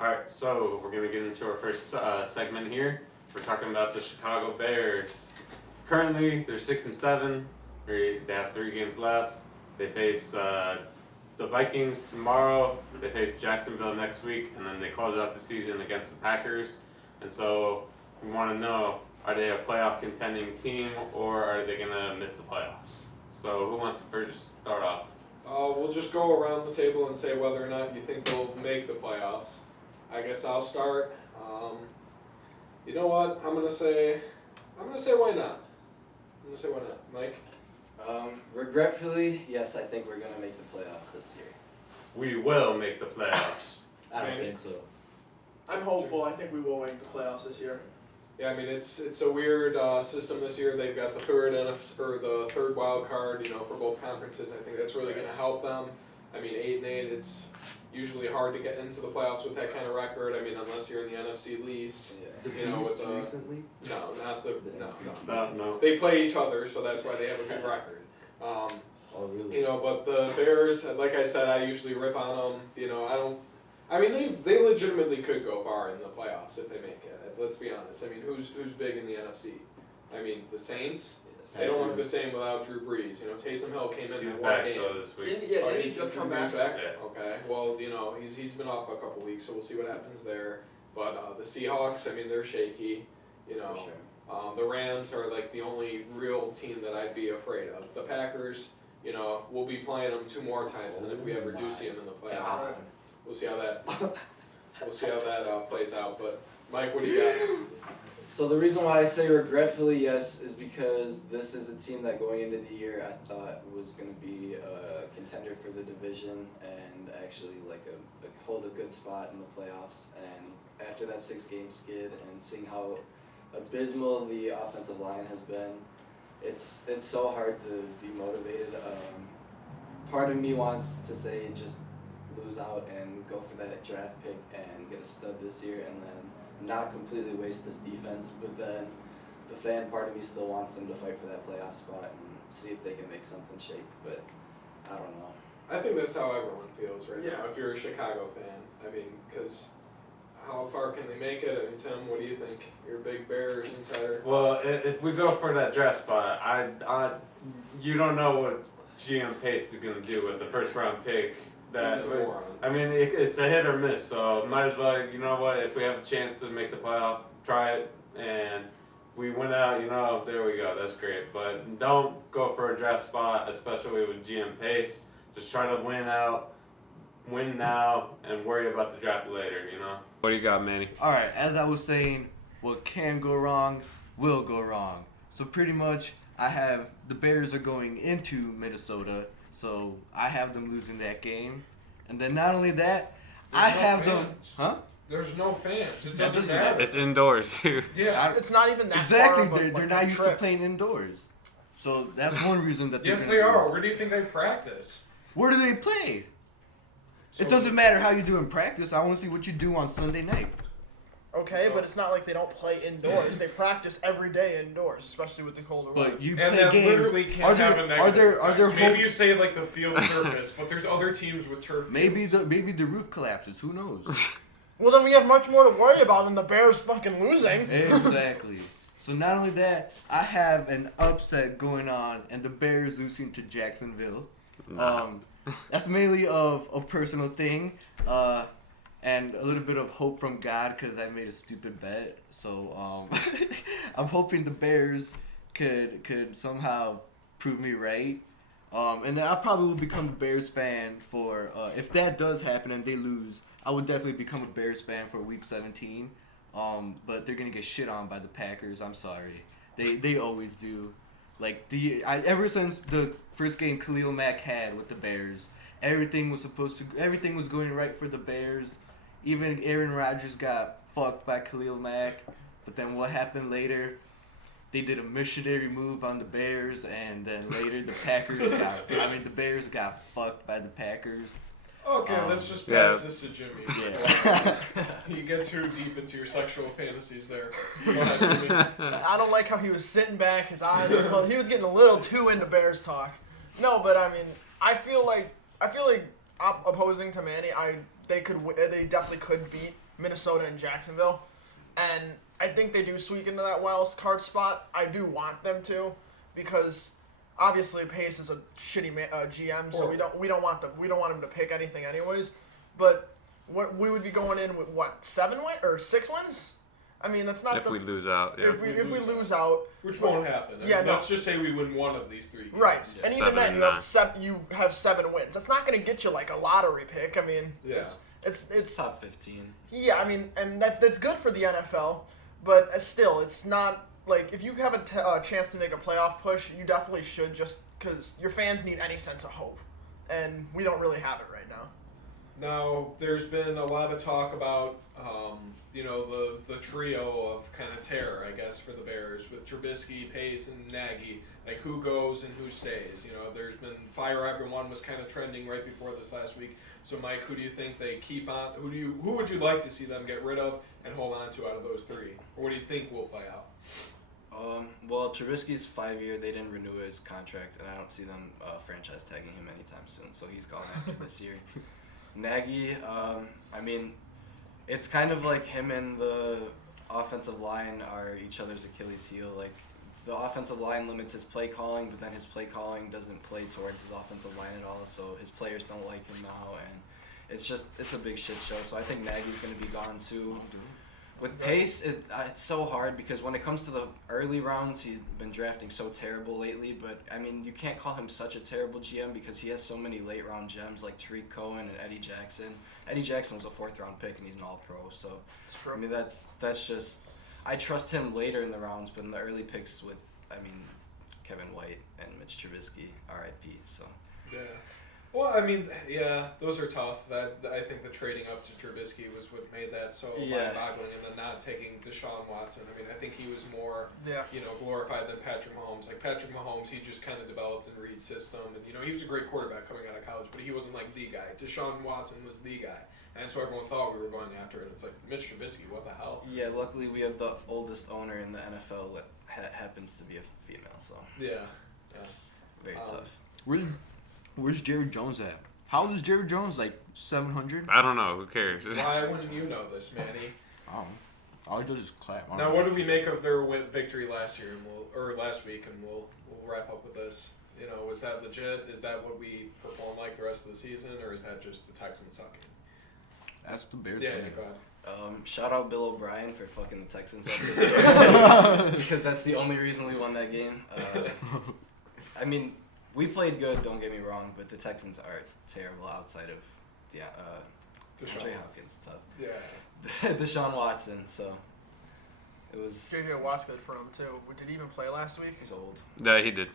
Alright, so we're going to get into our first segment here. We're talking about the Chicago Bears. Currently, they're 6-7. They have 3 games left. They face the Vikings tomorrow. They face Jacksonville next week, and then they close out the season against the Packers. And so we want to know, are they a playoff contending team, or are they going to miss the playoffs? So who wants to first start off? We'll just go around the table and say whether or not you think they'll make the playoffs. I guess I'll start. You know what? I'm gonna say why not. I'm gonna say why not, Mike. Regretfully, yes, I think we're gonna make the playoffs this year. We will make the playoffs. I don't think so. I'm hopeful. I think we will make the playoffs this year. Yeah, I mean it's a weird system this year. They've got the third wild card, for both conferences. I think that's really going to help them. I mean, 8-8, it's usually hard to get into the playoffs with that kind of record. I mean, unless you're in the NFC least. Yeah. With the recently? no, not the No. They play each other, so that's why they have a good record. Oh, really? But the Bears, like I said, I usually rip on them. I mean, they legitimately could go far in the playoffs if they make it. Let's be honest. I mean, who's big in the NFC? I mean, the Saints. Yes. They don't look the same without Drew Brees. Taysom Hill came in He's and back won a game. though this week. Did he just come back? Yeah. Okay. Well, he's been off a couple weeks, so we'll see what happens there. But the Seahawks, I mean, they're shaky. For sure. The Rams are like the only real team that I'd be afraid of. The Packers, we'll be playing them 2 more times, and if we ever do see them in the playoffs, God. we'll see how that plays out. But Mike, what do you got? So the reason why I say regretfully yes is because this is a team that going into the year I thought was going to be a contender for the division and actually hold a good spot in the playoffs. And after that 6-game skid and seeing how abysmal the offensive line has been, it's so hard to be motivated. Part of me wants to say just lose out and go for that draft pick and get a stud this year and then not completely waste this defense, but then the fan part of me still wants them to fight for that playoff spot and see if they can make something shake, but I don't know. I think that's how everyone feels right Yeah. now, if you're a Chicago fan. I mean, because how far can they make it? I mean, Tim, what do you think? You're a big Bears insider. Well, if we go for that draft spot, you don't know what GM Pace is going to do with the first round pick. He's a moron. I mean, it's a hit or miss, so might as well, if we have a chance to make the playoff, try it, and if we win out, there we go, that's great. But don't go for a draft spot, especially with GM Pace. Just try to win now, and worry about the draft later, What do you got, Manny? Alright, as I was saying, what can go wrong will go wrong. So pretty much, I have the Bears are going into Minnesota, so I have them losing that game. And then not only that, I have them... Huh? There's no fans. It That doesn't doesn't matter. matter. It's indoors, too. Yeah. It's not even that Exactly, far of a they're not used to trip. playing indoors. So that's one reason that they're Yes, gonna they are. lose. Where do you think they practice? Where do they play? So- It doesn't matter how you do in practice. I want to see what you do on Sunday night. Okay, but it's not like they don't play indoors. They practice every day indoors, especially with the colder weather. But you And play that games. literally can't Are there have a negative are there effect. Maybe home- you say like the field surface, but there's other teams with turf fields. maybe the roof collapses. Who knows? Well, then we have much more to worry about than the Bears fucking losing. Exactly. So not only that, I have an upset going on, and the Bears losing to Jacksonville. That's mainly of a personal thing, and a little bit of hope from God because I made a stupid bet. So I'm hoping the Bears could somehow prove me right. And then I probably will become a Bears fan for if that does happen and they lose. I would definitely become a Bears fan for Week 17. But they're gonna get shit on by the Packers. I'm sorry. They always do. Like ever since the first game Khalil Mack had with the Bears, everything was going right for the Bears. Even Aaron Rodgers got fucked by Khalil Mack. But then what happened later? They did a missionary move on the Bears, and then later the Bears got fucked by the Packers. Okay, let's just pass this to Jimmy. Yeah. You get too deep into your sexual fantasies there. Go ahead, Jimmy. I don't like how he was sitting back, his eyes were closed. He was getting a little too into Bears talk. No, but I mean, I feel like I'm opposing to Manny. I they definitely could beat Minnesota and Jacksonville, and I think they do squeak into that wild card spot. I do want them to, because obviously Pace is a shitty GM, so we don't want him to pick anything anyways. But what we would be going in with 6 wins? I mean, that's not if we lose out. Yeah. If we lose out, which won't happen. I mean, let's just say we win one of these 3 games. Right, Yeah. and even then you have 7 wins. That's not going to get you like a lottery pick. I mean, it's top 15. Yeah, I mean, and that's good for the NFL, but still, it's not like if you have a chance to make a playoff push, you definitely should, just because your fans need any sense of hope, and we don't really have it right now. Now, there's been a lot of talk about, the trio of kind of terror, I guess, for the Bears with Trubisky, Pace, and Nagy. Like, who goes and who stays? There's been fire everyone was kind of trending right before this last week. So, Mike, who do you think they keep on? Who would you like to see them get rid of and hold on to out of those 3? Or what do you think will play out? Well, Trubisky's 5-year. They didn't renew his contract, and I don't see them franchise tagging him anytime soon. So he's gone after this year. Nagy, I mean, it's kind of like him and the offensive line are each other's Achilles heel. Like, the offensive line limits his play calling, but then his play calling doesn't play towards his offensive line at all, so his players don't like him now, and it's a big shit show. So I think Nagy's going to be gone too. With Pace, it's so hard because when it comes to the early rounds, he's been drafting so terrible lately. But, I mean, you can't call him such a terrible GM because he has so many late-round gems like Tariq Cohen and Eddie Jackson. Eddie Jackson was a 4th-round pick, and he's an all-pro. So, I mean, that's just – I trust him later in the rounds, but in the early picks with, Kevin White and Mitch Trubisky, RIP. So. Yeah. Well, I mean, yeah, those are tough. I think the trading up to Trubisky was what made that so mind-boggling, and then not taking Deshaun Watson. I mean, I think he was more, glorified than Patrick Mahomes. Like, Patrick Mahomes, he just kind of developed in Reid's system, and he was a great quarterback coming out of college, but he wasn't like the guy. Deshaun Watson was the guy, and so everyone thought we were going after it. It's like Mitch Trubisky, what the hell? Yeah, luckily we have the oldest owner in the NFL that happens to be a female. So very tough. Where's Jerry Jones at? How old is Jerry Jones? Like 700? I don't know. Who cares? Why wouldn't you know this, Manny? All he does is clap. Now, what did we make of their victory last year, last week, and we'll wrap up with this. Was that legit? Is that what we perform like the rest of the season, or is that just the Texans sucking? That's the Bears. Yeah, go ahead. Shout out Bill O'Brien for fucking the Texans up this year because that's the only reason we won that game. I mean, we played good, don't get me wrong, but the Texans are terrible outside of DeAndre Hopkins. Tough. Yeah. Deshaun Watson. So it was. J.J. Watt's good for him too. Did he even play last week? He's old. Yeah, he did.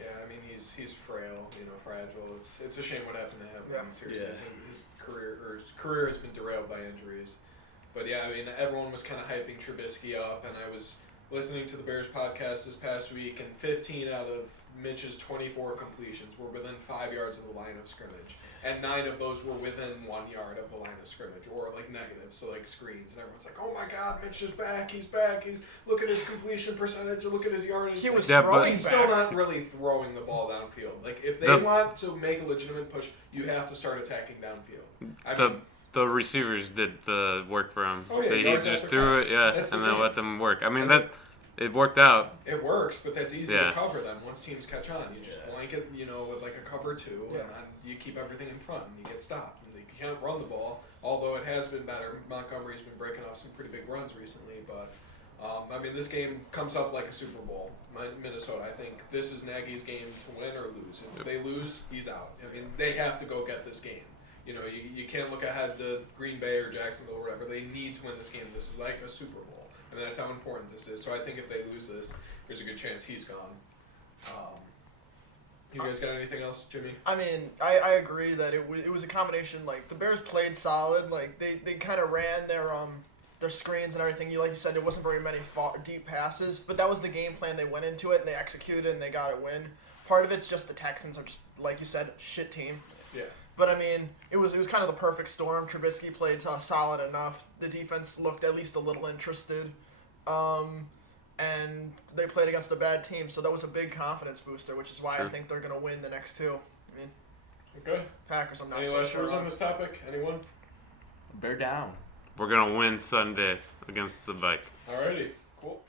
Yeah, I mean he's frail, fragile. It's a shame what happened to him. Yeah. I mean, seriously, his career has been derailed by injuries. But yeah, I mean everyone was kind of hyping Trubisky up, and I was listening to the Bears podcast this past week, and 15 out of Mitch's 24 completions were within 5 yards of the line of scrimmage, and 9 of those were within 1 yard of the line of scrimmage, or like negative, so like screens, and everyone's like, "Oh my God, Mitch is back! He's back! Look at his completion percentage, look at his yardage." He was he's still not really throwing the ball downfield. Like if they want to make a legitimate push, you have to start attacking downfield. The receivers did the work for him. Oh, yeah, he yards just after threw catch. it, That's and the then game. let them work. I mean it worked out. It works, but that's easy Yeah. to cover them once teams catch on. You just blanket, with like a cover 2, and then you keep everything in front, and you get stopped. And you can't run the ball, although it has been better. Montgomery's been breaking off some pretty big runs recently, but I mean, this game comes up like a Super Bowl. Minnesota, I think this is Nagy's game to win or lose. If they lose, he's out. I mean, they have to go get this game. You can't look ahead to Green Bay or Jacksonville or whatever. They need to win this game. This is like a Super Bowl. I mean, that's how important this is. So I think if they lose this, there's a good chance he's gone. You guys got anything else, Jimmy? I mean, I agree that it was a combination. Like the Bears played solid. Like they kind of ran their screens and everything. Like you said, there wasn't very many deep passes, but that was the game plan. They went into it and they executed and they got a win. Part of it's just the Texans are just, like you said, shit team. Yeah. But I mean, it was kind of the perfect storm. Trubisky played solid enough. The defense looked at least a little interested, and they played against a bad team. So that was a big confidence booster, which is why I think they're gonna win the next 2. I mean, Okay. Packers. I'm not Any so last sure words on on this topic? Anyone? Bear down. We're gonna win Sunday against the Vikings. Alrighty, cool.